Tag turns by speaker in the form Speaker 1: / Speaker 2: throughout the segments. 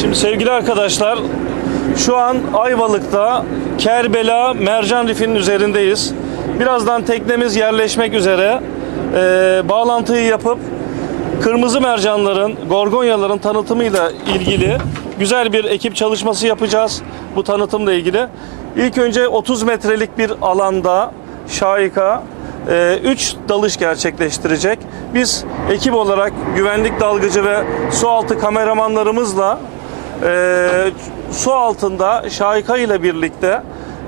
Speaker 1: Şimdi sevgili arkadaşlar şu an Ayvalık'ta Kerbela Mercan Rifi'nin üzerindeyiz. Birazdan teknemiz yerleşmek üzere. Ee, bağlantıyı yapıp kırmızı mercanların, gorgonyaların tanıtımıyla ilgili güzel bir ekip çalışması yapacağız bu tanıtımla ilgili. İlk önce 30 metrelik bir alanda Şahika 3 dalış gerçekleştirecek. Biz ekip olarak güvenlik dalgıcı ve su altı kameramanlarımızla e, su altında Şahika ile birlikte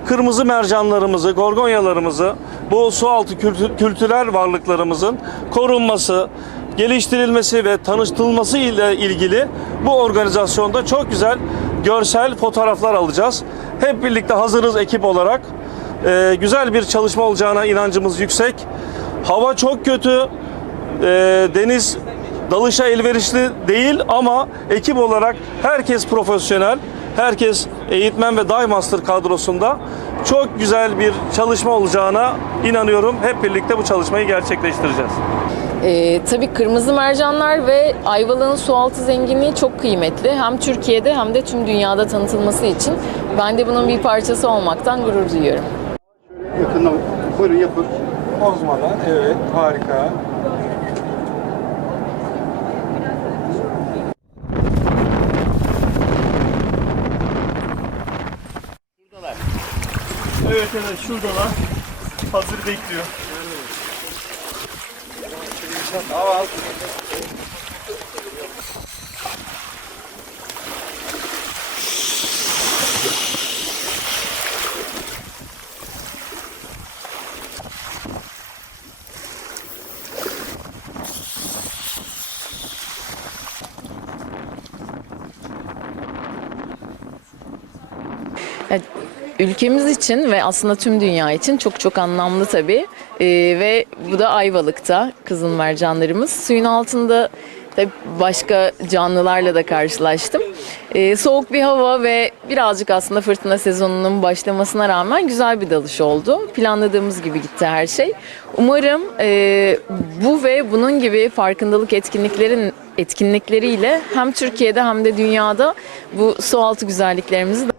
Speaker 1: kırmızı mercanlarımızı, gorgonyalarımızı, bu su altı kültü- kültürel varlıklarımızın korunması, geliştirilmesi ve tanıştırılması ile ilgili bu organizasyonda çok güzel görsel fotoğraflar alacağız. Hep birlikte hazırız ekip olarak. Ee, güzel bir çalışma olacağına inancımız yüksek. Hava çok kötü. Ee, deniz dalışa elverişli değil ama ekip olarak herkes profesyonel. Herkes eğitmen ve dive master kadrosunda çok güzel bir çalışma olacağına inanıyorum. Hep birlikte bu çalışmayı gerçekleştireceğiz.
Speaker 2: Ee, tabii kırmızı mercanlar ve Ayvalık'ın sualtı zenginliği çok kıymetli. Hem Türkiye'de hem de tüm dünyada tanıtılması için ben de bunun bir parçası olmaktan gurur duyuyorum.
Speaker 3: Yakından buyurun yapın.
Speaker 4: Bozmadan evet harika.
Speaker 1: Evet evet şuradalar. Hazır bekliyor.
Speaker 4: Tamam.
Speaker 2: Evet, ülkemiz için ve aslında tüm dünya için çok çok anlamlı tabii. Ee, ve bu da Ayvalık'ta kızıl mercanlarımız. Suyun altında tabii başka canlılarla da karşılaştım. Ee, soğuk bir hava ve birazcık aslında fırtına sezonunun başlamasına rağmen güzel bir dalış oldu. Planladığımız gibi gitti her şey. Umarım e, bu ve bunun gibi farkındalık etkinliklerin etkinlikleriyle hem Türkiye'de hem de dünyada bu su altı güzelliklerimizi